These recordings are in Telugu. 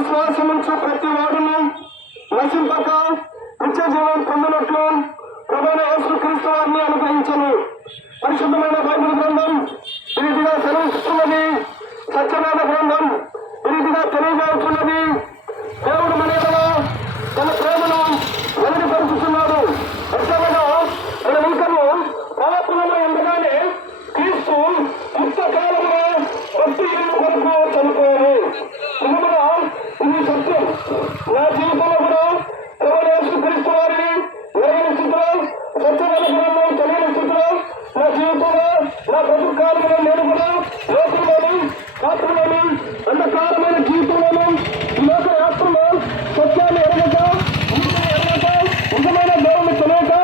విశ్వాసముంచు ప్రతి వాడును నశింపక నిత్య జీవం పొందినట్లు ప్రభువైన యేసుక్రీస్తు వారిని అనుగ్రహించను. పరిశుద్ధమైన బైబిల్ గ్రంథం ఈ రీతిగా సెలవిస్తున్నది. సత్యమైన గ్రంథం ఈ రీతిగా తెలియజేస్తున్నది. దేవుడు మన ఎడల తన ప్రేమను వెల్లడిపరుచుతున్నాడు. ఎట్లనగా మన ఇంకను పాపములో ఉండగానే క్రీస్తు యుద్ధకాలంలో భక్తి కొరకు చనిపోయారు. ఇది సత్యం. నా జీవితంలో కూడా ప్రభువైన యేసుక్రీస్తు వారిని ఎరగని స్థితిలో, సత్యమైన గ్రంథం తెలియని స్థితిలో నా జీవితంలో నా బ్రతుకు కాలంలో నేను కూడా లోకంలోని పాత్రలోని అంధకారమైన జీవితంలోను ఈ లోక యాత్రలో సత్యాన్ని ఎరగక నిజమైన దేవుని తెలియక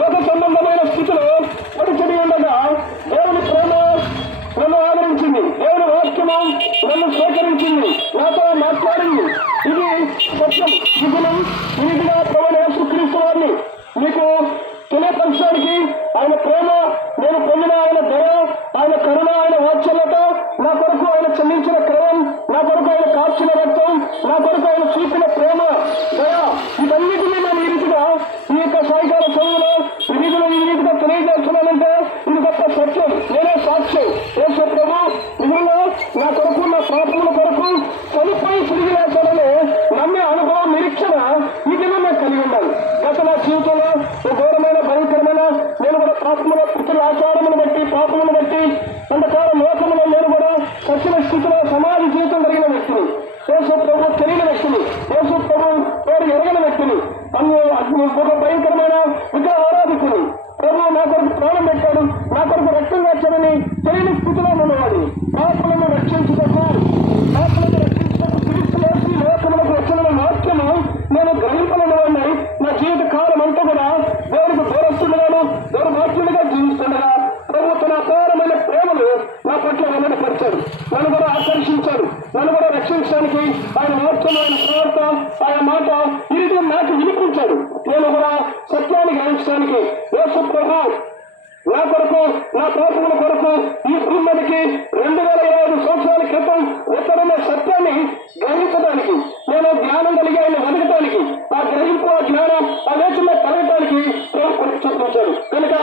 లోక సంబంధమైన స్థితిలో పడిచెడి ఉండగా దేవుని ప్రేమ నన్ను ఆదరించింది. దేవుని వాక్యము నన్ను స్వీకరించింది, నాతో మాట్లాడింది. ఇది సత్యం. ఈ దినం ఈ రీతిగా ప్రభువైన యేసుక్రీస్తు వారిని మీకు తెలియపరచడానికి ఆయన ప్రేమ, నేను పొందిన ఆయన దయ, ఆయన కరుణ, ఆయన వాత్సల్యత, నా కొరకు ఆయన చెల్లించిన క్రయం, నా కొరకు ఆయన కాల్చిన రక్తం, నా కొరకు ఆయన చూపిన ప్రేమ, దయ, ఇవన్నిటినీ నేను ఈ రీతిగా ఈ యొక్క సాయంకాల సమయంలో ఈ రీతిగా తెలియజేస్తున్నానంటే ఇది గొప్ప సత్యం. నేనే సాక్ష్యం. యేసు ప్రభు నిజంగా నా కొరకు, నా పాపముల కొరకు చనిపోయి తిరిగి లేచాడని నమ్మే అనుభవం, నిరీక్షణ ఈ దినం నేను కలిగి ఉన్నాను. గత నా జీవితంలో ఘోరమైన భయంకరమైన నేను కూడా పాపముల పుత్రుల ఆచారమును బట్టి, పాపమును బట్టి అంతకాలం లోకములో నేను కూడా సత్యన స్థితిలో సమాజ జీవితం కలిగిన వ్యక్తిని, యేసు ప్రభు తెలియని వ్యక్తిని, యేసు ప్రభు పేరు ఎరగని వ్యక్తిని, ఒక భయంకరమైన విగ్రహ ఆరాధికుని. ప్రభు నా కొరకు ప్రాణం పెట్టాడు, నా కొరకు రక్తం వచ్చాడని తెలియని స్థితిలో ఉన్నవాడిని. పాపలను రక్షించుటకు క్రీస్తు యేసు లోకములకు వచ్చిన వాక్యము నేను గ్రహింపలేని వాడిని. నా జీవిత కాలం అంతా కూడా దేవుడికి దూరస్తున్నాను, దేవుడు వాక్యులుగా జీవిస్తుండగా ప్రభు తన అపారమైన ప్రేమను నా పట్ల వెల్లడిపరిచాడు. నన్ను కూడా ఆకర్షించాడు. నన్ను కూడా రక్షించడానికి ఆయన వాక్యం, ఆయన ప్రవర్త, ఆయన మాట ఈ రీతిగా నాకు వినిపించాడు. నేను కూడా సత్యాన్ని గ్రహించడానికి యేసు ప్రభు నా కొరకు, నా పాపముల కొరకు ఈ భూమి మీదకి 2025 సంవత్సరాల క్రితం ఎక్కడున్న సత్యాన్ని గ్రహించడానికి, నేను జ్ఞానం కలిగి ఆయన వెతకడానికి, ఆ గ్రహింపు, ఆ జ్ఞానం, ఆ లేచిన కలగటానికి ప్రభు చూపించాడు. కనుక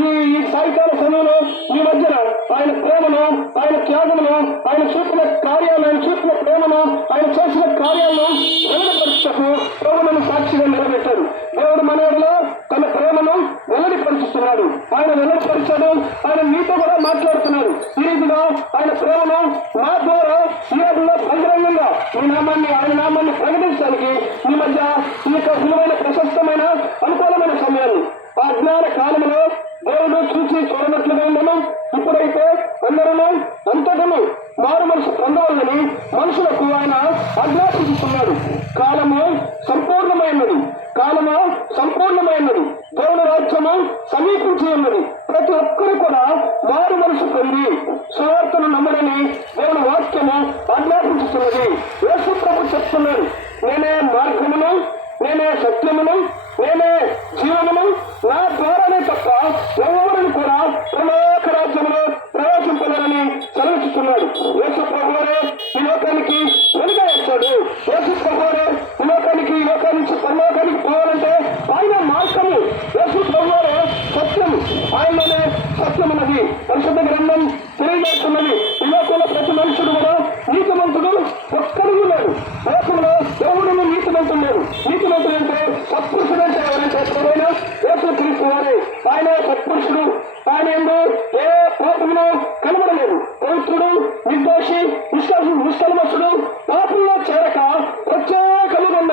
ఈ సాయంకాల సమయంలో మీ మధ్యన ఆయన ప్రేమను, ఆయన త్యాగమును, ఆయన చూపిన కార్యాలను, ఆయన చూపిన ప్రేమను, ఆయన చేసిన కార్యాలను వెల్లడిపరచుటకు ప్రభు నన్ను సాక్షిగా నిలబెట్టాడు. దేవుడు మన ఎడల తన ప్రేమను వెల్లడిపరుచుతున్నాడు. ఆయన వెల్లడిపరిచాడు. ఆయన మీతో కూడా మాట్లాడుతున్నాడు. ఈ రీతిగా ఆయన ప్రేమను నా ద్వారా ఈ రోజుల్లో బహిరంగంగా మీ నామాన్ని, ఆయన నామాన్ని ప్రకటించడానికి మీ మధ్య ఈ యొక్క విలువైన, ప్రశస్తమైన, అనుకూలమైన సమయాన్ని ఆ జ్ఞాన కాలంలో దేవుడు చూసి చూడనట్లుగా ఉండను. ఇప్పుడైతే అందరూ అంతటను మారు మనసు పొందవాలని మనుషులకు ఆయన ఆజ్ఞాపిస్తున్నాడు. కాలము సంపూర్ణమైనది, కాలము సంపూర్ణమైనది, దేవుని రాజ్యము సమీపించి ఉన్నది. ప్రతి ఒక్కరు కూడా మారు మనసు పొంది సువార్తను నమ్మడని దేవుని వాక్యము ఆజ్ఞాపించుతున్నది. యేసు ప్రభు చెప్తున్నాడు, నేనే మార్గమును, నేనే సత్యమును, నేనే జీవమును, నా ద్వారానే తప్ప ఎవరిని కూడా పరలోక రాజ్యంలో ప్రవేశింపలేరని సెలవిస్తున్నాడు. యేసు ప్రభువారే ఈ లోకానికి వెలుగా వచ్చాడు. యేసు ప్రభువారే ఈ లోకానికి నుంచి పరలోకానికి పోవాలంటే ఆయన మార్గము. యేసు ప్రభువారే సత్యం, ఆయనలోనే సత్యం ఉన్నది. పరిశుద్ధ గ్రంథం తెలియజేస్తున్నది. ఈ లోకంలో ప్రతి మనుషుడు కూడా నీతిమంతుడు ఒక్కడు లేడు. లోకంలో ఎవడు నీతిమంతుడు లేడు. నీతిమంతుడు అంటే సత్పురుషుడు అంటే ఎవరంటే ఎవరైనా యేసు క్రీస్తు వారే. ఆయన సత్పురుషుడు. ఆయన ఎందు ఏ పాపమును కనబడలేదు. పవిత్రుడు, నిర్దోషి, నిష్కల్మషుడు, పాపంలో చేరక ప్రత్యేకమున్న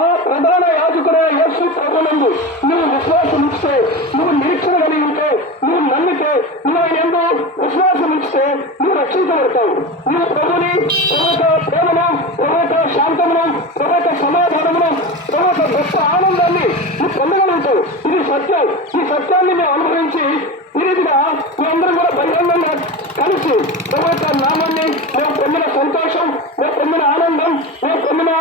ఆ ప్రధాన యాజకుడే యేసు ప్రభునందు నువ్వు విశ్వాసం ఇస్తే, నువ్వు నిరీక్షణ కలిగి ఉంటే, నువ్వు నమ్మితే, నువ్వు ఆయన ఎందు విశ్వాసం ఇస్తే నువ్వు రక్షించబడతావు. నువ్వు ప్రభుని, ప్రభుత్వ ప్రేమను, ప్రభుత్వ శాంతమును, ప్రభుత్వ సమాధానమును, ప్రభుత్వ గొప్ప ఆనందాన్ని నువ్వు పొందగలుగుతావు. ఇది సత్యం. ఈ సత్యాన్ని మేము అనుభవించి ఈ రీతిగా మేమందరం కూడా బహిరంగంగా కలిసి ప్రభుత్వ నామాన్ని మేము పొందిన సంతోషం, మేము పొందిన ఆనందం, మేము పొందిన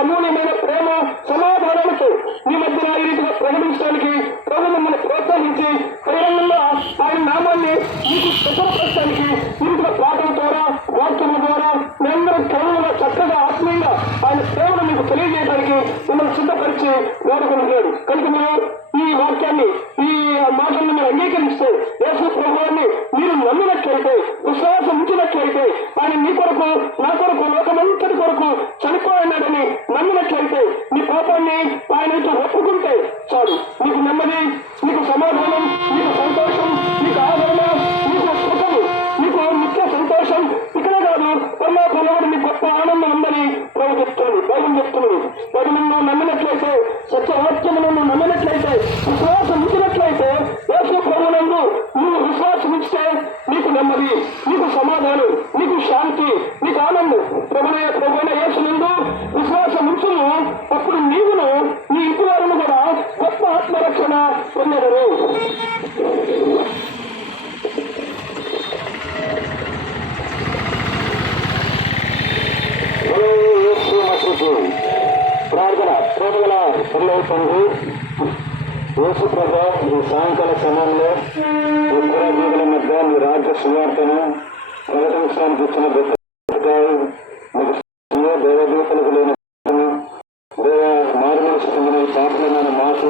అమూల్యమైన ప్రేమ సమాధానాలతో మీ మధ్యన ఈ రీతిగా ప్రకటించడానికి ప్రభు మమ్మల్ని ప్రోత్సహించి బహిరంగంగా ఆయన నామాన్ని మీకు ప్రచురపరచడానికి ఈ రీతిగా పాటల ద్వారా, వాక్యముల ద్వారా మేమందరం కేవలంగా చక్కగా ఆత్మీయంగా ఆయన ప్రేమను మీకు తెలియజేయడానికి మిమ్మల్ని సిద్ధపరిచి వేడుకుంటున్నాడు. కనుక మీరు ఈ వాక్యాన్ని, ఈ మాటలను మీరు అంగీకరిస్తే, యేసు ప్రభువాన్ని మీరు నమ్మినట్లయితే, విశ్వాసం ఉంచినట్లయితే, ఆయన మీ కొరకు, నా కొరకు, లోకమంతటి కొరకు చనిపోయినాడని నమ్మినట్లయితే, మీ పాపాన్ని ఆయనతో ఒప్పుకుంటే చాలు. మీకు నెమ్మది, మీకు సమాధానం, మీకు సంతోషం, మీకు ఆదరణ, మీకు సుఖము, మీకు నిత్య సంతోషం ఇక్కడే కాదు, పరలోకంలో మీకు గొప్ప ఆనందం ఉందని ప్రభు చెప్తుంది, బైబిల్ చెప్తున్నది. బైబిల్ను నమ్మినట్లయితే, సత్యవాక్యములను నమ్మినట్లయితే, విశ్వాసం ఉంచినట్లయితే, యేసు ప్రభువునందు నువ్వు విశ్వాసం ఇస్తే నీకు నెమ్మది, నీకు సమాధానం, నీకు శాంతి, నీకు ఆనందం. ప్రభువైన యేసునందు విశ్వాసం ఉంచును, అప్పుడు నీవును నీ ఇంటి వారిని కూడా గొప్ప ఆత్మరక్షణ పొందెదరు. ప్రార్థన. ప్రేమగల పరలోక తండ్రి, యేసు ప్రభు ఈ సాయంకాల సమయంలో ఉత్తర జీవుల మధ్య మీ రాజ్య సువార్తను ప్రకటించడానికి ఇచ్చిన దేవదూతలకు లేని దేవ మారు మనసు పొందిన పాపలమైన మాకు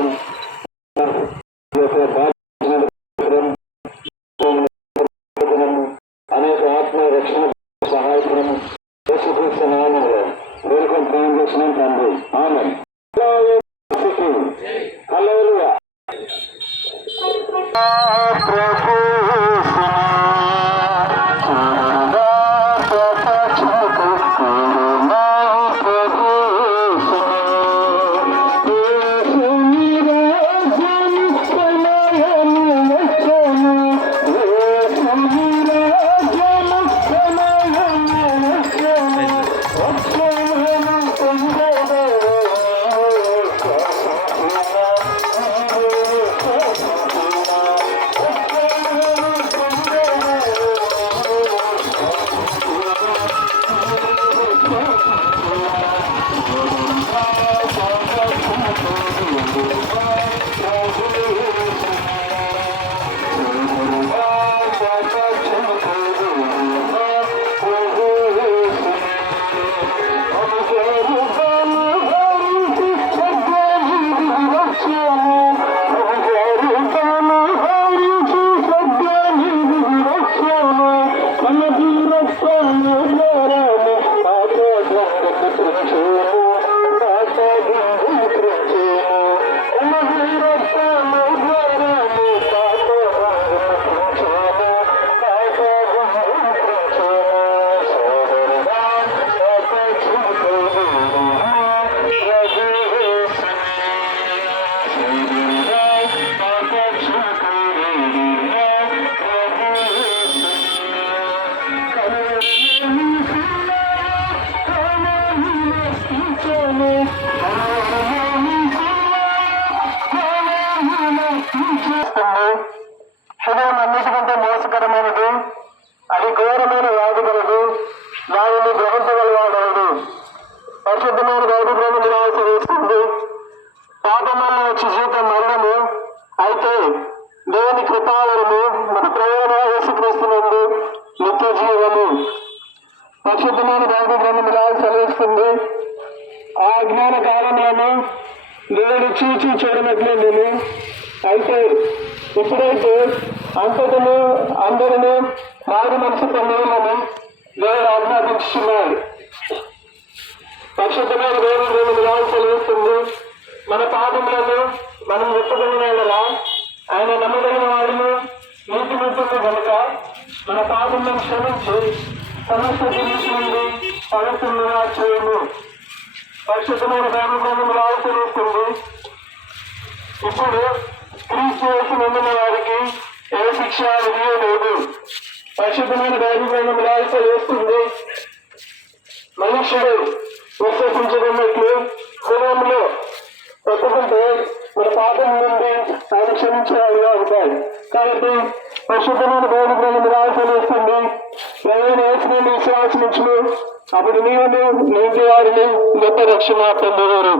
అనేక ఆత్మ రక్షణ సహాయకులను యేసుక్రీస్తు నామములో వేడుకొని ప్రాణం చేసినాం తండ్రి. ఆమేన్. హల్లెలూయా. లోకంలో వచ్చి జీవితం మరణము. అయితే దేవుని కృపావరము మన ప్రేమ యేసుక్రీస్తునందు నిత్య జీవము. పరిశుద్ధమైన బైబిల్ గ్రంథం ఇలా సెలవిస్తుంది, ఆ అజ్ఞాన కాలంలోనూ దేవుడు చూచి చూడనట్లే నేను. అయితే ఇప్పుడైతే అంతటను అందరినీ మారు మనసు పొందాలని దేవుడు ఆజ్ఞాపించుతున్నాడు. పరిశుద్ధమైన దేవుని గ్రంథం ఇలా సెలవిస్తుంది, మన పాపములను మనం ఒప్పుకునేలా ఆయన నమ్మదగిన వారిని నీతిమంతుడు కనుక మన పాపములను క్షమించి సమస్త గురించి నుండి పవిత్రంగా చేయము. పరిశుద్ధమైన బైబిల్ గ్రంథం ఇలా సెలవిస్తుంది, ఇప్పుడు క్రీస్తు యేసు నమ్మిన వారికి ఏ శిక్ష విధియే లేదు. పరిశుద్ధమైన బైబిల్ గ్రంథం ఇలా సెలవిస్తుంది, మనుష్యుడు విశ్వసించబడినట్లు హృదయంలో ఒప్పుకుంటే మన పాపం నుండి ఆయన క్షమించేవాడిగా ఉంటాయి. కాబట్టి పరిశుద్ధమైన బైబిల్ గ్రంథం ఇలా సెలవిస్తుంది, ఎవరైనా యేసుని విశ్వాసించు, అప్పుడు నీవును నీటి వారిని గొప్ప రక్షణ పొందేవారు.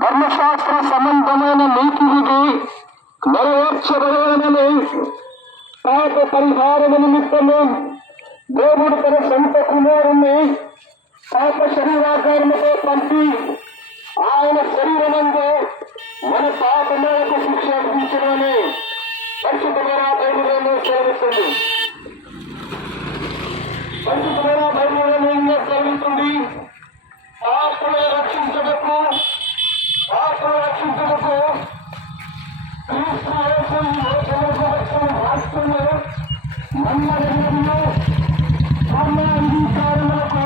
ధర్మశాస్త్ర సంబంధమైన నీతిని నెరవేర్చబడాలని పాప పరిహారము నిమిత్తము దేవుడు తన సొంత కుమారుణ్ణి పాప శరీరాకారముతో పంపి ఆయన శరీరమందు మన పాపములకు శిక్ష విధించడమని పరిశుద్ధ పరిశుద్ధమైన బైబిల్ సెలవిస్తుంది. పరిశుద్ధమైన బైబిల్ సెలవిస్తుంది. ఆత్మను రక్షించటకు క్రీస్తు యేసు ఈ లోకములకు వచ్చిన వాక్యము నమ్మదగినదియు పూర్ణ అంగీకారములకు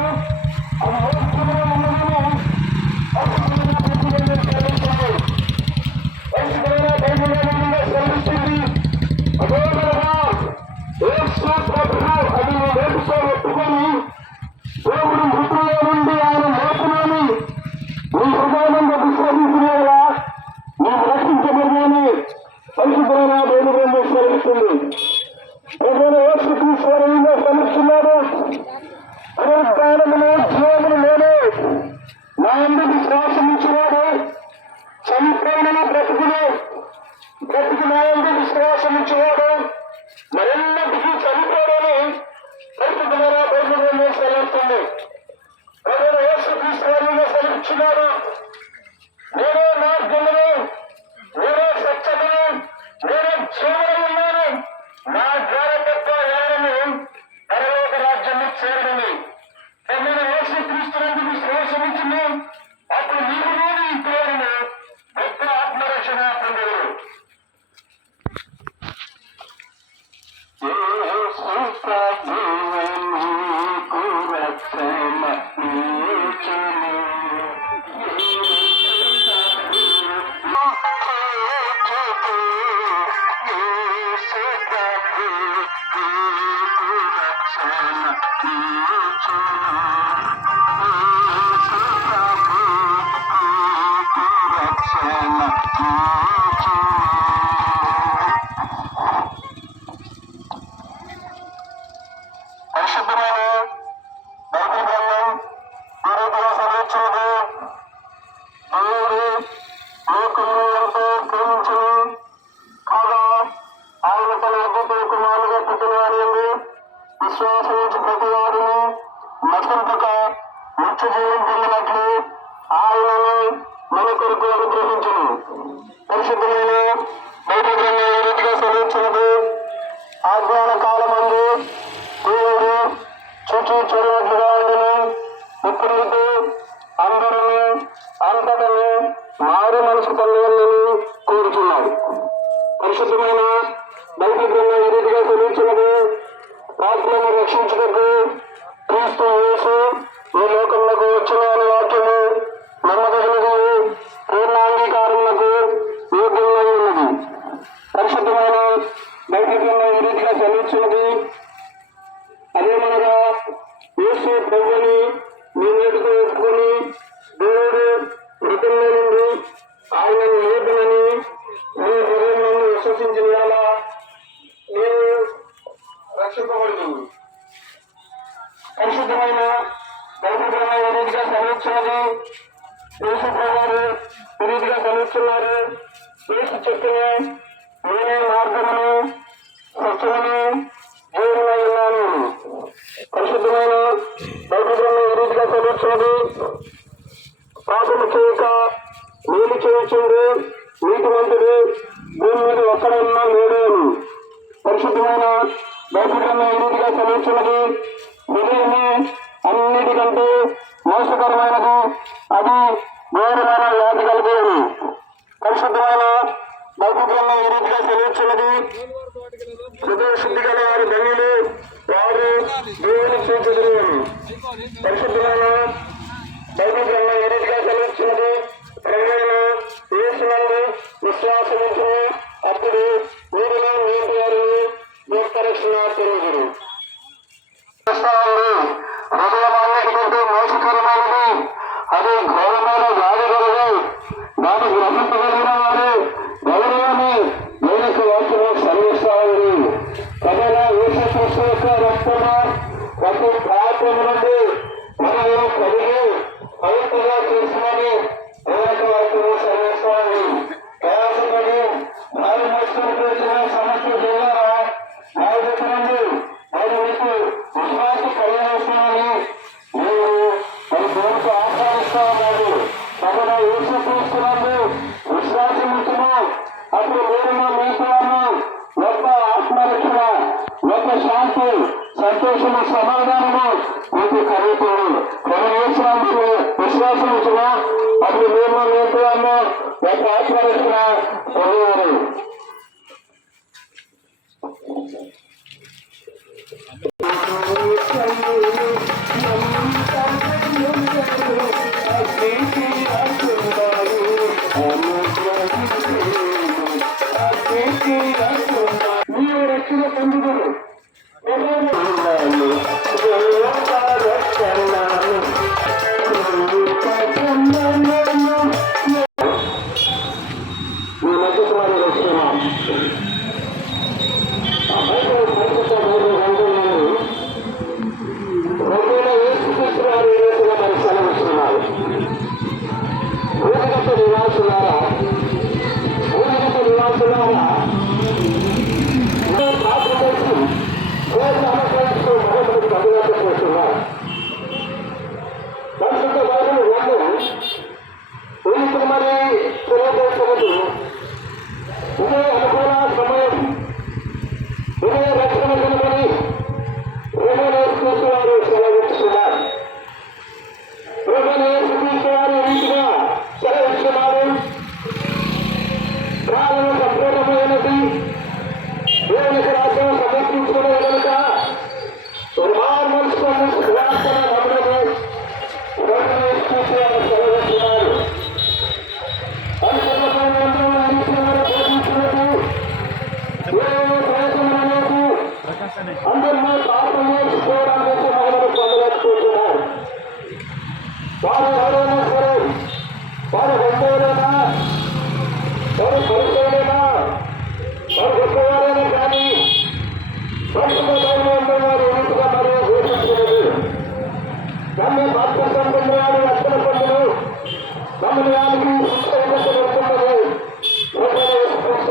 అవసరముగా ఉన్నదని పరిశుద్ధమైన బైబిల్ సెలవిస్తుంది. పరిశుద్ధమైన బైబిల్ సెలవిస్తుంది. అదేవిధంగా యేసు ప్రభువు అది లేపుతో ఒప్పుకొని దేవుడు మృతుల్లో నుండి ఆయన లేపునని నీ హృదయమందు విశ్వసించినలా నీవు రక్షించబడినని పరిశుద్ధమైన బైబిల్ సెలవిస్తుంది. యేసు క్రీస్తు సెలవిస్తున్నాడు. పునరుత్థానమును జీవమును నేనే, నా యందు విశ్వాసముంచువాడు చనిపోయిన బ్రతుకును నా యందు విశ్వాసముంచువాడు మరెన్నటికీ చనిపోడని పరిశుద్ధమైన బైబిల్ సెలవిస్తుంది. యేసు క్రీస్తు సెలవిచ్చినాడు. నేనే మార్గమును, నేనే సత్యమును, నేనే జీవమున్నాను. నా ద్వారా తప్ప ఎవరను పరలోక రాజ్యాన్ని చేరడని. నేను యేసు క్రీస్తునందు విశ్వాసముంచును. అప్పుడు నీవు నీ ఇంటివారును గొప్ప ఆత్మరక్షణ పొందెదరు. పరిశుద్ధమైన బైబిల్ గ్రంథం ఈ రీతిగా సెలవిచ్చినది. దేవుడు లోకమును ఎంతో ప్రేమించును కాగా ఆయన తన యొద్దకు కుమారుడుగా పుట్టిన వారి యందు విశ్వాసముంచు ప్రతి వారిని నశింపక నిత్య జీవం పొందినట్లు ఆయనను మన కొరకు అనుగ్రహించును. పరిశుద్ధమైన బైబిల్ గ్రంథం ఈ రీతిగా సెలవిచ్చినది. ఆజ్ఞాన కాలమందు దేవుడు చూచి చూడనట్లుగా ఉండను. ఇప్పుడైతే అందరూ అంతటను మారు మనసు పొందాలని కోరుచున్నాడు. పరిశుద్ధమైన బైబిల్ గ్రంథం ఈ రీతిగా సెలవిచ్చినది. ఆత్మను రక్షించుటకు క్రీస్తు యేసు ఈ లోకంలోకి వచ్చిన అనే వాక్యము నమ్మదగినది, పూర్ణాంగీకారములకు యోగ్యమై ఉన్నది. పరిశుద్ధమైన బైబిల్ గ్రంథం ఈ రీతిగా సెలవిచ్చినది. అదేమనగా యేసు ప్రభువుని నీ నోటితో ఒప్పుకొని దేవుడు మృతుల్లో నుండి ఆయనను లేపునని నీ హృదయంలో విశ్వసించిన వేళ నీవు రక్షింపబడుతుంది. పరిశుద్ధమైన బైబిల్ గ్రంథం ఈ రీతిగా సెలవిచ్చినది. యేసు ప్రభువారు ఈ రీతిగా సెలవిస్తున్నారు. యేసు చెప్పిన నేనే మార్గమును, సత్యమును, జీవమునై ఉన్నాను. పరిశుద్ధమైన బైబిల్ గ్రంథం ఈ రీతిగా సెలవిచ్చినది. పాపము చేయక మేలు చేయుచుండు నీతిమంతుడు భూమి మీద ఒక్కడన్నా లేడు అని. పరిశుద్ధమైన బైబిల్ గ్రంథం ఈ రీతిగా సెలవిచ్చినది. హృదయమే అన్నిటికంటే మోసకరమైనది, అది ఘోరమైన వ్యాధి కలిగేది. పరిశుద్ధమైన బైబిల్ గ్రంథం ఈ రీతిగా సెలవిచ్చినది. హృదయ శుద్ధి గల వారు ధన్యులు, వారు దేవుని చూచుదురు అని. పరిశుద్ధమైన బైబిల్ గ్రంథం ఈ రీతిగా సెలవిచ్చినది. ప్రభువైన యేసునందు విశ్వాసముంచును, అప్పుడు వీరిని మీ ఇంటి వారిని గొప్ప రక్షణ పొందుదురు. హృదయం అన్నిటికంటే మోసకరమైనది, అది ఘోరమైన వ్యాధి గలది. దాన్ని గ్రహింపగలిగిన వారు ఎవరైనా దేవునికి వాక్యము సెలవిస్తా ఉంది. కనుక యేసుక్రీస్తు యొక్క రక్తము ప్రతి పాపము నుండి మనల్ని కడిగి పవిత్రంగా చేస్తున్నది దేవునికి వాక్యము సెలవిస్తా ఉంది. ప్రయాసపడి వారు మోసుకొని సమస్య ద్వారా నాయకులండి వారు మీకు విశ్వాస కలిగిస్తున్నారని మీరు మరి దేవునికి ఆహ్వానిస్తా ఉన్నారు. కనుక యేసుక్రీస్తునందు విశ్వాసం ఉంచును, అప్పుడు మీరు మీకును గొప్ప శాంతి సంతోషము సమాధానము మీకు కలుగుతుంది. మనం వేసినందుకు విశ్వాసం ఉంచుగా అది మేము లేదు అన్న ఒక ఆత్మరక్షణ పొందేవారు. మీరు రక్షణ పొందుతారు. అందరూ ప్రార్థన చేసుకోవడానికి మహిళలు పొందలేకపోతున్నారు. వారు ఎవరైనా సరే, వారు గొప్పవారైనా, వారు పరిచయమైనా, వారు గొప్పవారైనా కానీ పరిశుభ్రంగా ఉండేవారు ఉన్నట్టుగా మరియు ఘోషించినది. దాన్ని బాప్తిసం పొందినవారు రక్షణ పొందులు గమనానికి శిక్ష విధించబడుతున్నది. వారు చదివిస్తున్నారు.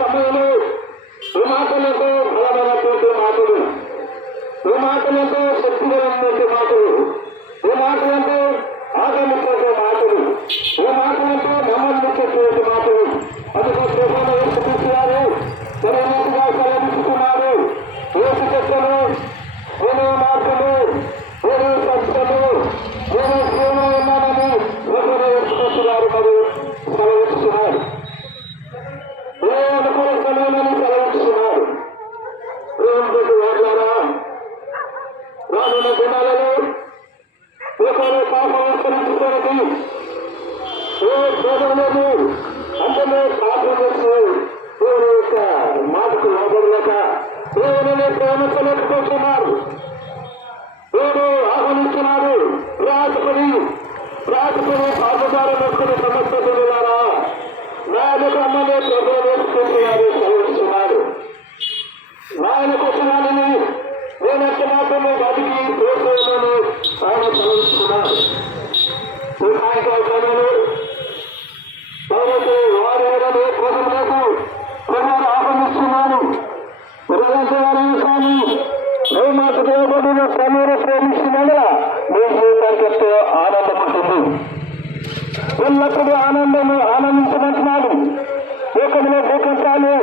సమయంలో ఈ మాటలతో బలమైనటువంటి మాటలు, ఈ మాటలతో శక్తిగలైనటువంటి మాటలు, ఈ మాటలతో ఆగమించే మాటలు, ఈ మాటలతో నమ్మలించేటువంటి మాటలు. అందుకే వారు సరైనట్టుగా సెలవిస్తున్నారు. ఏసు చెత్తలు, ఏదో మార్పులు, ఏదో సత్యము, ఏదో ప్రేమ ఉన్నామని ఎత్తుకొస్తున్నారు మరియు సెలవిస్తున్నారు. ఏ అనుకూల సమయమని సెలవిస్తున్నారు. ప్రేమతో వాడారా రానున్న దినాలలో ఒకరు పాపం విస్తరించుకోవడానికి ఏ భేదం లేదు. అందులో పాపం చేస్తూ దేవుని యొక్క మాటకు లోబడలేక దేవుని ప్రేమించలేకపోతున్నారు. దేవుడు ఆహ్వానిస్తున్నారు. రాజపడి పాపదారు నొక్కుని సమస్త దేవులారా నాయనకు అమ్మనే ప్రభుత్వారు సెలవిస్తున్నారు. నాయనకు వచ్చినానని నేనంత మాత్రమే బతికి ప్రోత్సాహమని ఆయన సెలవిస్తున్నారు. ఈ సాయంకాల సమయంలో కాబట్టి వారి మీద కోసం లేదు ప్రభుత్వం ఆహ్వానిస్తున్నాను. కానీ ఏ మాట దేవబడిన సమీర ప్రేమిస్తున్నా మీ జీవితానికి ఎంతో ఆనందం ఉంటుంది. ఎల్లప్పుడూ ఆనందించమంటున్నాడు. లోకంలో భూకంపాలు,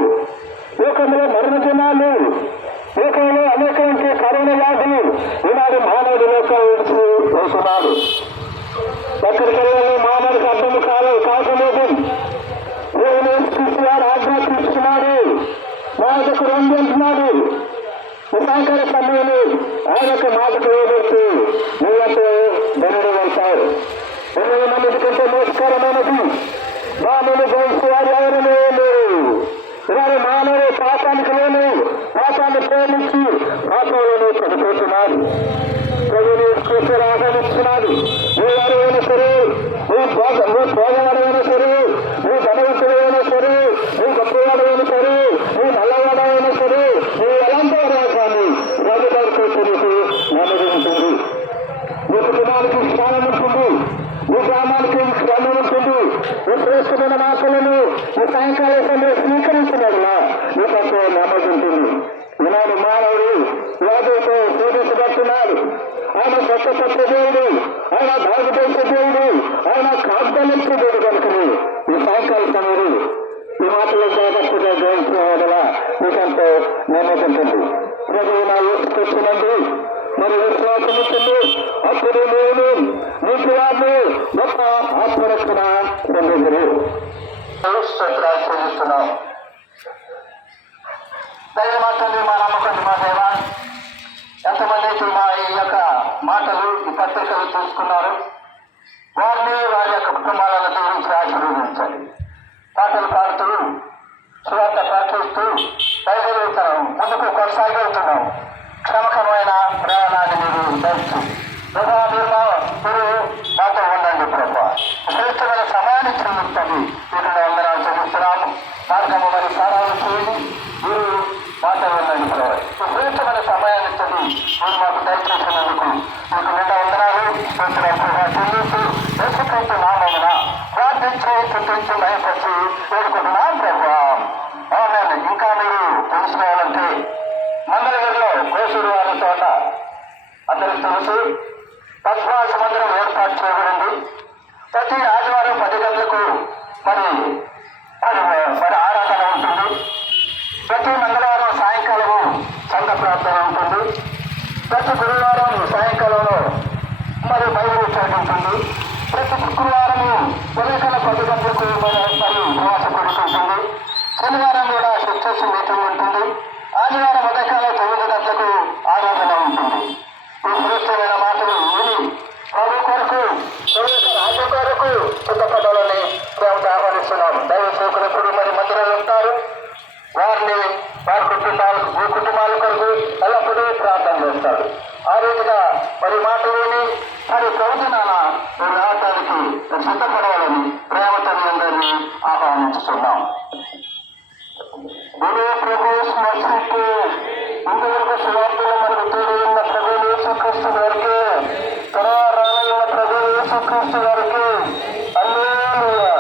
లోకంలో మరణ దినాలు, లోకంలో అనేకమైన కరోనా వ్యాధులు ఈనాడు మానవుడి లోకం విడిచిపోతున్నాడు. ఎక్కడికి వెళ్ళాలో మానవుడికి అర్థం కాకలేదు. దేవుని వారు ఆజ్ఞాపించుకున్నాడు. మాటకు రెండు అంటున్నాడు. సాయంకాల సమయంలో ఆయన యొక్క మాటకు వేయబడుతూ నువ్వంటే ధనుడు వెళ్తారు. 8 మంది కంటే మోసకరమైనది మానవుని జయించేవారు ఎవరనే లేరు. ఇవాళ మానవుడు పాపానికి లేని పాపాన్ని ప్రేమించి పాపంలోనే చనిపోతున్నారు. ప్రభుని కూర్చొని ఆహ్వానిస్తున్నాడు. నువ్వు ఎవరైనా సరే, నువ్వు భోగవాడైనా సరే, నువ్వు ధనవంతుడైనా సరే, నువ్వు గొప్పవాడైనా సరే, నువ్వు నల్లవాడైనా సరే, చెప్పే దేవుడు, ఆయన బాగు చేసే దేవుడు, ఆయన కాగ్దాలించే దేవుడు కనుకని ఈ సాయంకాల సమయంలో ఈ మాటలు జాగ్రత్తగా గ్రహించడం వల్ల మీకంటే నమ్మకంటుంది. ప్రభు నా యేసుక్రీస్తునందు మరి విశ్వాసం ఉంటుంది. అప్పుడు నేను నీకు వారిని గొప్ప ఆత్మరక్షణ పొందుతున్నారు. చెల్లిస్తున్నాం. దయమాతండి మా నమ్మకం మా దేవ, ఎంతమంది అయితే మా ఈ యొక్క మాటలు ఈ పత్రికలు చూసుకున్నారు వారిని వారి యొక్క కుటుంబాలను దీవించి ఆశీర్వదించండి. పాటలు పాడుతూ సువార్త ప్రకటిస్తూ బయలుదేరుతున్నాం, ముందుకు కొనసాగుతున్నాం. క్షమకరమైన ప్రయాణాన్ని మీరు ధరించి ప్రభా మీరు మాతో ఉండండి. ప్రభా శ్రేష్టమైన సమయాన్ని చెల్లిస్తుంది. మీరు అందరం చెల్లిస్తున్నాము. మార్గము మరి సారాలు చేయండి. మీరు మాతో ఉండండి. ప్రభావ శ్రేష్టమైన సమయాన్ని ఇస్తుంది. మీరు మాకు దయచేసినందుకు మీకు నిండా వందనాలు చెల్లిస్తూ యేసుక్రీస్తు నామమున ప్రార్థించి చుట్టించి భయపరిచి వేడుకుంటున్నాం. ప్రభా అవునండి. ఇంకా మీరు తెలుసుకోవాలంటే మంగళగిరిలో కోసూరు వాళ్ళ చోట అందరికి తెలుసు పద్మా సముద్రం ఏర్పాటు చేయబడింది. ప్రతి ఆదివారం 10 గంటలకు మరి ఆరాధన ఉంటుంది. ప్రతి మంగళవారం సాయంకాలము సంఘ ప్రార్థన ఉంటుంది. ప్రతి గురువారం సాయంకాలంలో మరి బైబిల్ చదువు ఉంటుంది. ప్రతి శుక్రవారము ఉదయకాల 10 గంటలకు మరి ఉపవాస కూడిక ఉంటుంది. శనివారం కూడా శిక్ష మీటింగ్ ఉంటుంది. ఆదివారం ఉదయకాల 9 గంటలకు ఆరాధన ఉంటుంది. ఈ శ్రేష్టమైన మాటలు విని ప్రభు కొరకు రాజ్యం కొరకు సిద్ధపడాలని మేము ఆహ్వానిస్తున్నాం. దైవ సేవకులు మరి మందిరాలు ఉంటారు. వారిని వారి కుటుంబాల కొరకు ఎల్లప్పుడూ ప్రార్థన చేస్తారు. ఆ రోజుగా మరి మాటలు విని మరి ప్రభుత్వాన మీరు రావడానికి సిద్ధపడాలని ప్రేమతో అందరినీ ఆహ్వానిస్తున్నాం. గురు ప్రభు స్మర్శిస్తూ ఇంతవరకు సువార్తలు మనకు తోడు ఉన్న ప్రభు యేసుక్రీస్తు గారికి, త్వరగా రానున్న ప్రభు యేసుక్రీస్తు గారికి హల్లెలూయా.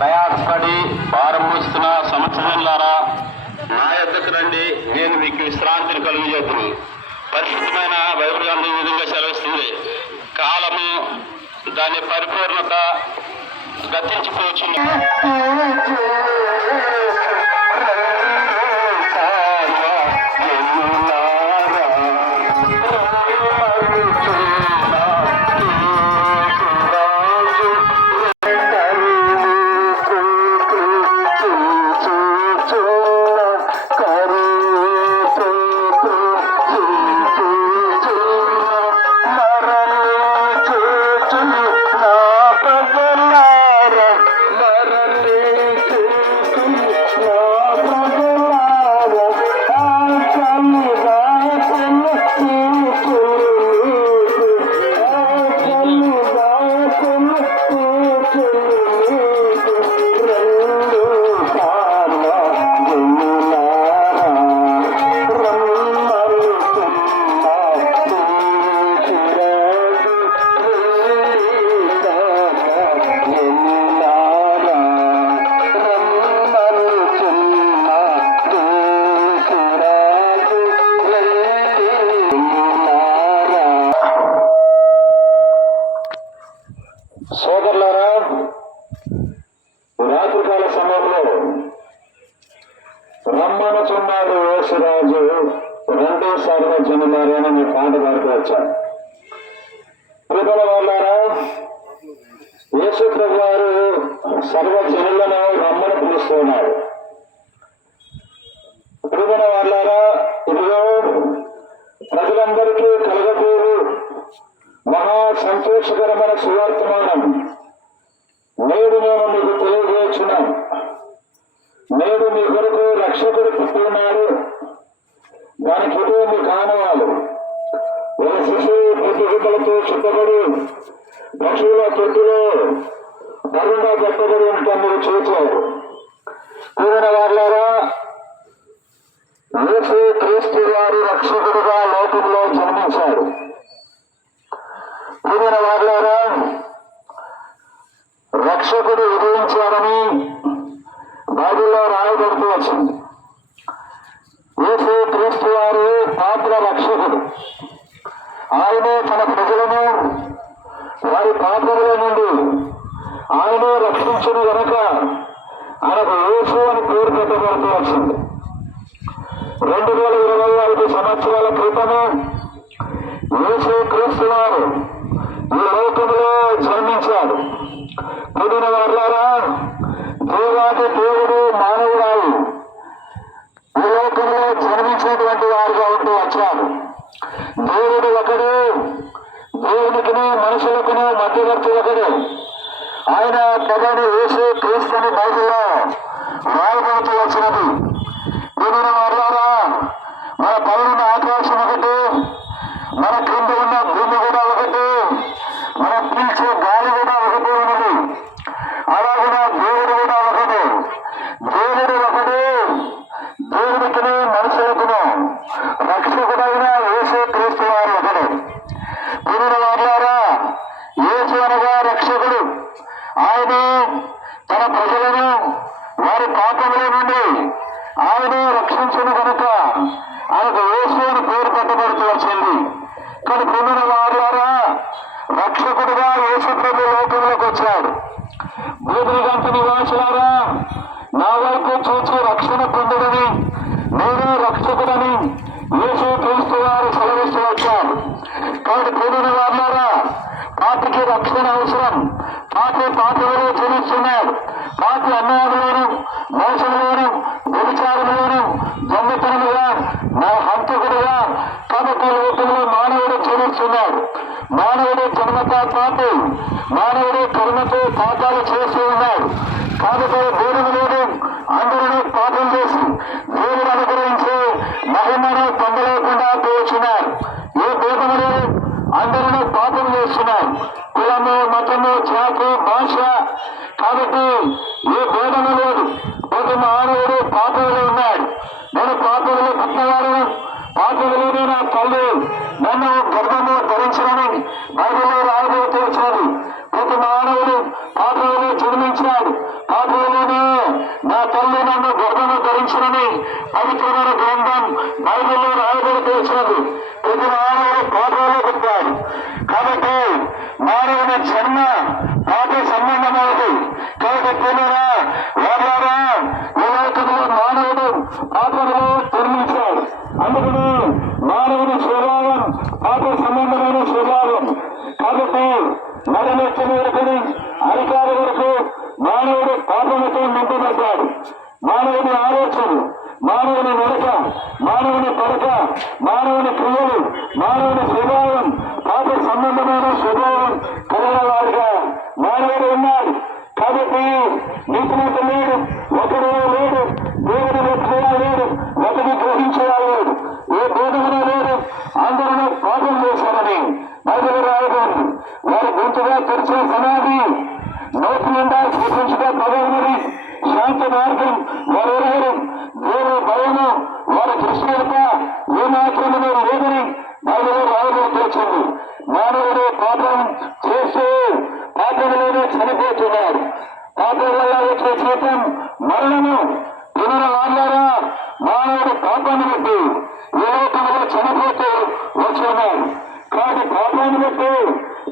ప్రయాసపడి భారం మోస్తున్న సంవత్సరంలారా నా యొద్దకు రండి, నేను మీకు విశ్రాంతిని కలుగజేతును. పరిశుద్ధమైన బైబిల్ గ్రంథం ఈ విధంగా సెలవిస్తుంది. కాలము దాని పరిపూర్ణత గతించిపోవచ్చు. సమయంలో రమ్మనుచున్నాడు యేసురాజు, రెండో సర్వజనులారని మీ పాట పాడుతూ వచ్చాడు. ప్రియమైన వాళ్ళారా, యేసు ప్రభు వారు సర్వజనులను రమ్మని పిలుస్తున్నాడు. ప్రియమైన వాళ్ళారా, ఇదిగో ప్రజలందరికీ కలగబోరు మహా సంతోషకరమైన సువార్తమానం నేడు మేము మీకు తెలియజేస్తున్నాం. నేడు మీ కొరకు రక్షకుడు పుట్టున్నాడు. దానికి ఇదే మీ కారణాలు. ఒక శిశువు పుట్టుగుడ్డలతో చుట్టబడి పశువుల తొట్టులో కరుణగా పెట్టబడి ఉంటాం మీరు చూచారు. ప్రియమైన వాళ్ళారా, యేసు క్రీస్తు వారు రక్షకుడుగా లోకంలో జన్మించాడు. ప్రియమైన వాళ్ళారా, రక్షకుడు ఉదయించాడని బైబిల్లో రాయబడుతూ వచ్చింది. యేసు క్రీస్తు వారు పాపుల రక్షకుడు. ఆయనే తన ప్రజలను వారి పాపముల నుండి ఆయనే రక్షించును గనక ఆయనకు యేసు అని పేరు పెట్టబడుతూ వచ్చింది. 2025 సంవత్సరాల క్రితమే యేసు క్రీస్తు వారు ఈ లోకంలో జన్మించాడు. పుట్టిన వాళ్ళారా, దేవాది దేవుడు మానవురాలు ఈ లోకంలో జన్మించినటువంటి వారుగా ఉంటూ వచ్చాడు. దేవుడు ఒకడే, దేవునికి మనుషులకు మధ్యవర్తి ఒకడే. ఆయన ప్రజలు యేసు క్రీస్తుని బైబిల్లో రాయబడుతూ వచ్చినది. పుట్టిన వాళ్ళారా, మన పైన ఆకాశం ఒకటి, మన క్రింద ఉన్న భూమి కూడా ఒకటి, మనం పీల్చే గాలి కూడా ఒకటే ఉన్నది. అలాగే దేవుడు కూడా ఒకటే. దేవుడు ఒకటే, దేవునికి మనుషులకు రక్షకుడైన యేసు క్రీస్తు వారు ఒకటే. పుట్టిన వాళ్ళారా, యేసు అనగా రక్షకుడు. ఆయనే తన ప్రజలను వారి పాపముల నుండి ఆయనే రక్షించును కనుక ఆయనకు యేసు అని పేరు పెట్టబడుతూ వచ్చింది. కానీ పుట్టిన వాళ్ళారా, రక్షకుడుగా యేసు ప్రభు లోకంలోకి వచ్చాడు. భూమిగంట నివాసులారా, నా వైపు చూచి రక్షణ పొందుడని నేను రక్షకుడని యేసు క్రీస్తు వారు సెలవిస్తూ వచ్చారు. కాబట్టి పుట్టిన వాళ్ళారా, పాపికి రక్షణ అవసరం. పాపంలో జీవిస్తున్నాడు. పాపి అన్యాయంలోను, మోసంలోను, వ్యభిచారంలోను, దొంగతనముగా, నా హంతకుడుగా కాబట్టి లోకంలో మానవుడు జీవిస్తున్నాడు. మానవుడు జన్మత పాపి, మానవుడు కర్మతో పాపాలు చేస్తూ ఉన్నాడు. కాబట్టి దేవుడు అందరూ పాపం చేసి దేవుడు అనుగ్రహించి మహిమను పొందలేకుండా పోతున్నారు. ఏ భేదము లేదు, అందరూ పాపం చేస్తున్నారు. కులము, మతము, జాతి, భాష, కాబట్టి ఏ భేదము లేదు. ప్రతి మానవుడు పాపంలో ఉన్నాడు. నేను పాపంలో పుట్టినవాడు, పాపంలోనే నా తల్లి నన్ను గర్భము ధరించడని బైబిల్లో రాయబోతూ వచ్చినది. ప్రతి మానవుడు పాపంలో జన్మించాడు. పాపంలోనే నా తల్లి నన్ను గర్భము ధరించడని పవిత్రమైన గ్రంథం బైబిల్లో రాయబోతూ వచ్చినది. ప్రతి మానవుడు పాపంలో పుట్టాడు. కాబట్టి మానవుని జన్మ పాప సంబంధమైనది. కాబట్టి వాళ్ళారా, ఈ లోకంలో మానవుడు పాపంలో జన్మించాడు. అందుకని మానవుని స్వభావం పాప సంబంధమైన స్వభావం. కాబట్టి నడనెత్తి మేరకుని అధికారి వరకు మానవుడు పాపముతో నింపబడ్డాడు. మానవుని ఆలోచన, మానవుని నడక, మానవుని పడక, మానవుని క్రియలు, మానవుని స్వభావం పాప సంబంధమైన స్వభావం కలిగినవాడుగా మానవుడు ఉన్నాడు. కాబట్టి నీతిమంత లేడు, ఒకడు లేడు, దేవుని వ్యక్తిగా లేడు, ఒకటి గ్రహించేవాడు లేడు, ఏ బోధన లేడు. అందరూ పాపం చేశారని బైబిల్ రాయబడింది. వారి గొంతుగా తెరిచే సమాధి, నోటి నిండా చూపించగా పదవున్నది. శాంతి మార్గం వారెవరు, దేవుని భయము వారి దృష్టిక ఏమాత్రము లేదని బైబిల్ రాయబడుతూ వచ్చింది. మానవుడు పాపం చేస్తూ పాపంలోనే చనిపోతున్నాడు. పాపం వల్ల వచ్చే జీతం మరణము. పునర వాళ్ళారా, మానవుడు పాపాన్ని బట్టి ఏ లోకంలో చనిపోతూ వచ్చున్నాడు. కాబట్టి పాపాన్ని బట్టి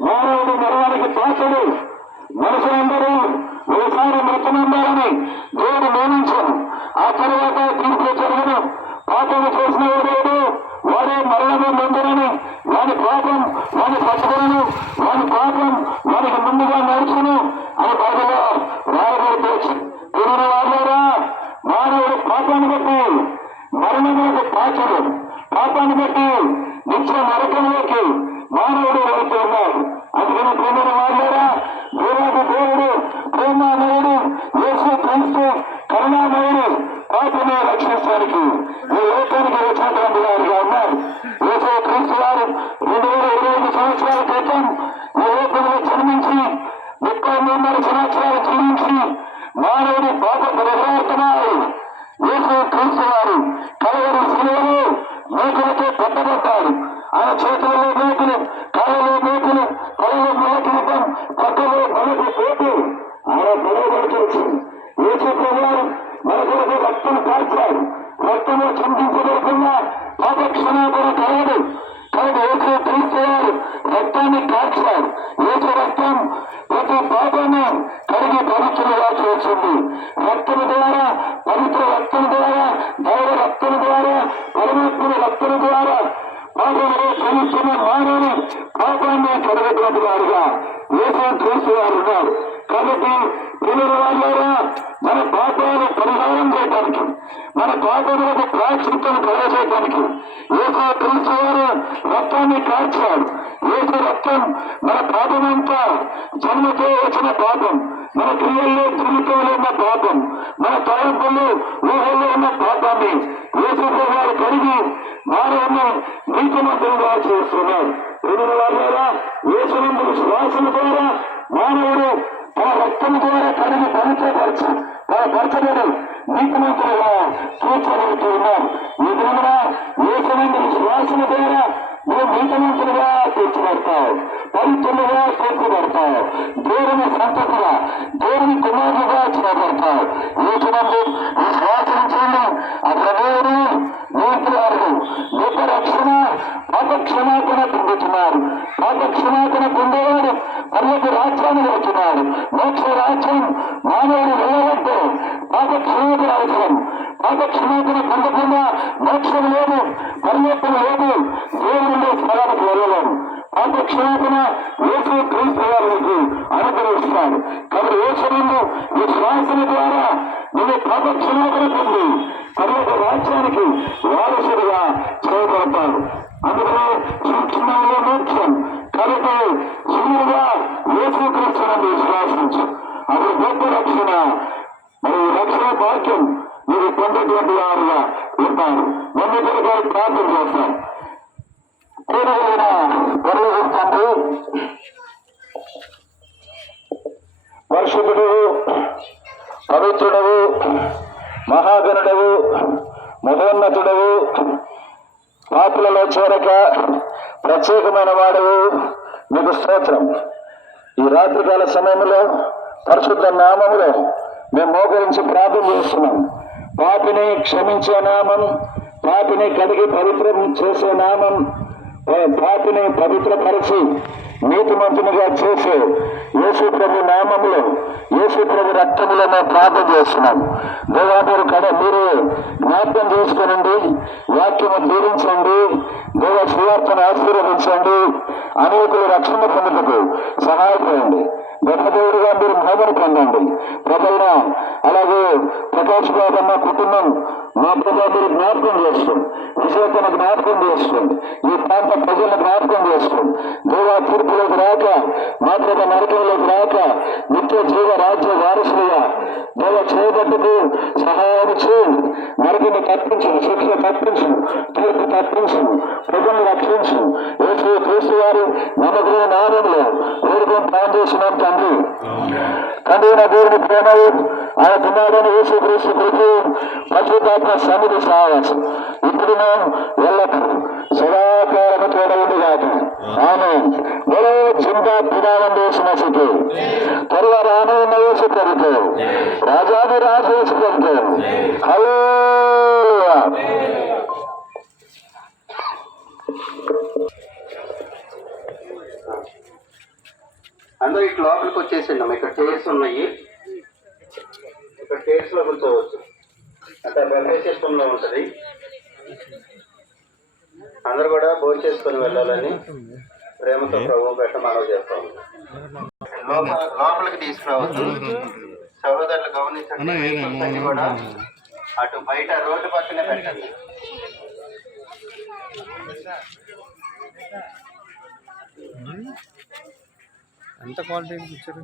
మానవుడు మరణానికి పాత్రుడు. మనుషులందరూ ఒకసారి మృతనందాలని దేవుడు నియమించాను. ఆ తర్వాత తీర్పు జరగను. పాపము చేసిన వాడేడు వాడే మరణము మందులని, వాని పాపం వాని పట్టుదలను, వాని పాపం వానికి ముందుగా నడుచును అని బైబిల్లో రాయబడుతూ తిరిగిన వాళ్ళారా, మానవుడు పాపాన్ని బట్టి మరణములకు పాచడు, పాపాన్ని బట్టి నిత్య నరకంలోకి మానవుడు వెళ్తున్నాడు. అందుకని ప్రేమ వాళ్ళారా, దేవాది దేవుడు ప్రేమామయుడు యేసు క్రీస్తు కరుణామయుడు పాపమే రక్షించడానికి ఈ లోకానికి వచ్చినటువంటి వారుగా ఉన్నారు. యేసు క్రీస్తు వారు 2025 సంవత్సరాల క్రితం ఈ లోకంలో జన్మించి 33 సంవత్సరాలు జీవించి మానవుడి పాప పరిహారతున్నాడు. యేసు క్రీస్తు వారు కలవరి శిలువలో మేకులతో పట్టబడ్డాడు. ఆయన చేతులలో మేకులు, కాళ్ళలో మేకులు, తలలో మొలకితం, పక్కలో మొలకి పోటు ఆయన పొడవబడుతూ యేసు ప్రభువారు మన కొరకు రక్తం కాల్చాడు. రక్తము చింతించలేకుండా పాప క్షమాపణ కలదు. కాబట్టి యేసు క్రీస్తు వారు రక్తాన్ని కాల్చాడు. యేసు రక్తం ప్రతి పాపాన్ని కడిగి పవిత్రులుగా చేస్తుంది. రక్తము ద్వారా, పవిత్ర రక్తం ద్వారా, దైవ రక్తం ద్వారా, పరమాత్మ రక్తం ద్వారా పాపంలో క్షమిస్తున్న మానవుని పాపాన్ని కడగటువంటి వారుగా యేసు క్రీస్తు వారు ఉన్నారు. కాబట్టి పిల్లల వాళ్ళారా, మన పాపాలను పరిహారం చేయడానికి, మన పాపములకు ప్రాయశ్చిత్తం కలగజేయడానికి యేసు క్రీస్తు వారు రక్తాన్ని కాల్చాడు. యేసు రక్తం మన పాపమంతా జన్మతో వచ్చిన పాపం, మన క్రియల్లో జీవితంలో ఉన్న పాపం, మన తలంపుల్లో ఊహల్లో ఉన్న పాపాన్ని యేసు వారు కడిగి మానవుని నీతిమంతులుగా చేస్తున్నారు. పిల్లల వాళ్ళారా, యేసునందు శ్వాసల ద్వారా మానవుడు తన రక్తం ద్వారా కడిగి పరచబడి నీతిమంతులుగా తీర్చబడుతూ ఉన్నారు. ఈ విధంగా యేసునందు శ్వాసల ద్వారా నువ్వు నీతిమంతులుగా తీర్చబడతావు, పవిత్రులుగా తీర్చబడతావు, దేవుని సంతతిగా, దేవుని కుమారులుగా చేయబడతావు. యేసునందు విశ్వాసించండి, అతను నీతివారు గొప్ప రక్షణ, పాప క్షమాపణ పొందుతున్నారు. పాప క్షమాపణ పొందేవాడు పర్వత రాజ్యాన్ని వెళ్తున్నాడు. మోక్ష రాజ్యం మానవుడు వెళ్ళవంటే పాప క్షమాపణ అవసరం. పాప క్షమాపణ పొందకుండా మోక్షం లేదు, పర్వతం లేదు, దేవుడు స్థలానికి వెళ్ళలేము. పాప క్షమాపణ యేసు క్రీస్తు వారికి అనుగ్రహిస్తాడు. కాబట్టి యేసునందు విశ్వాసన ద్వారా నువ్వు పాప క్షమాపణ పొంది పర్వత రాజ్యానికి వారసుడిగా చేయబడతాడు. అందుకనే సూక్ష్మంలో మోక్షం. కాబట్టి సులువుగా యేసు క్రీస్తునందు విశ్వాసించు, అది గొప్ప రక్షణ. మరి రక్షణ భాగ్యం మీరు పొందేటువంటి వారుగా ఉంటారు. మొదటి గారు ప్రార్థన చేస్తాం. కూరగాయన తండ్రి, పరిశుద్ధుడు, పవిత్రుడవు, మహాగణుడవు, మహోన్నతుడవు, పాపులలో చేరక ప్రత్యేకమైన వాడవు, మీకు స్తోత్రం. ఈ రాత్రికాల సమయంలో పరిశుద్ధ నామములో మేము మోకరించి ప్రార్థన చేస్తున్నాం. పాపిని క్షమించే నామం, పాపిని కడిగి పవిత్రం చేసే నామం, పాపిని పవిత్రపరిచి నీతిమంతునిగా చేసే యేసు ప్రభు నామములో, యేసు ప్రభు రక్తములో మేము ప్రార్థన చేస్తున్నాం. దేవా, మీరు జ్ఞాపకం చేసుకోనండి, వాక్యము దీవించండి, దేవ సువార్తను ఆశీర్వదించండి, అనేకులు రక్షణ పొందుటకు సహాయపడండి. గొప్ప దేవుడిగా మీరు మహిమను పొందండి. ప్రభైన అలాగే ప్రకాష్ బాబు అన్న కుటుంబం మా ప్రభా మీరు జ్ఞాపకం చేసుకోండి, విజేతను జ్ఞాపకం చేసుకోండి, ఈ ప్రాంత ప్రజలను జ్ఞాపకం చేసుకోండి. దేవా, తీర్పులోకి రాక, మా ప్రభ నరకంలోకి రాక, నిత్య జీవ రాజ్య వారసులుగా దేవ చేయబట్టుకు సహాయం చేయండి. నరకని తప్పించు, శిక్ష తప్పించు, తీర్పు తప్పించు, ప్రజలను రక్షించు. యేసు క్రీస్తు వారు నమ్మకమైన నామంలో వేడుకొని ప్రార్థన చేస్తున్నాం తండ్రి. తండ్రి, నా దేవుని ప్రేమలు, ఆయన కుమారుడైన యేసు క్రీస్తు కృప, పరిశుద్ధాత్మ సన్నిధి సహాయం ఇప్పుడు ఎల్లప్పుడు సదాకాలము తోడవుంది కాక. ఆమేన్. బలో జిందా పిదానం చేసిన స్థితి త్వరగా రానున్న యేసు ప్రభుతో, రాజాది రాజు యేసు ప్రభుతో. హల్లెలూయా. అందరూ ఇటు లోపలికి వచ్చేసిండి. ఇక్కడ చైర్స్ ఉన్నాయి. ఇక్కడ చైర్స్ లో కూర్చోవచ్చు. అక్కడ బఫే సిస్టమ్ లో ఉంటుంది. అందరూ కూడా భోజనం చేసుకుని వెళ్ళాలని ప్రేమతో ప్రభు పెట్ట మనవి చేస్తాం. లోపలికి తీసుకురావచ్చు. సహోదరులు గమనించండి, వెహికల్స్ అన్ని కూడా అటు బయట రోడ్డు పక్కనే పెట్టండి. ఎంత క్వాలిటీ ఇచ్చారు.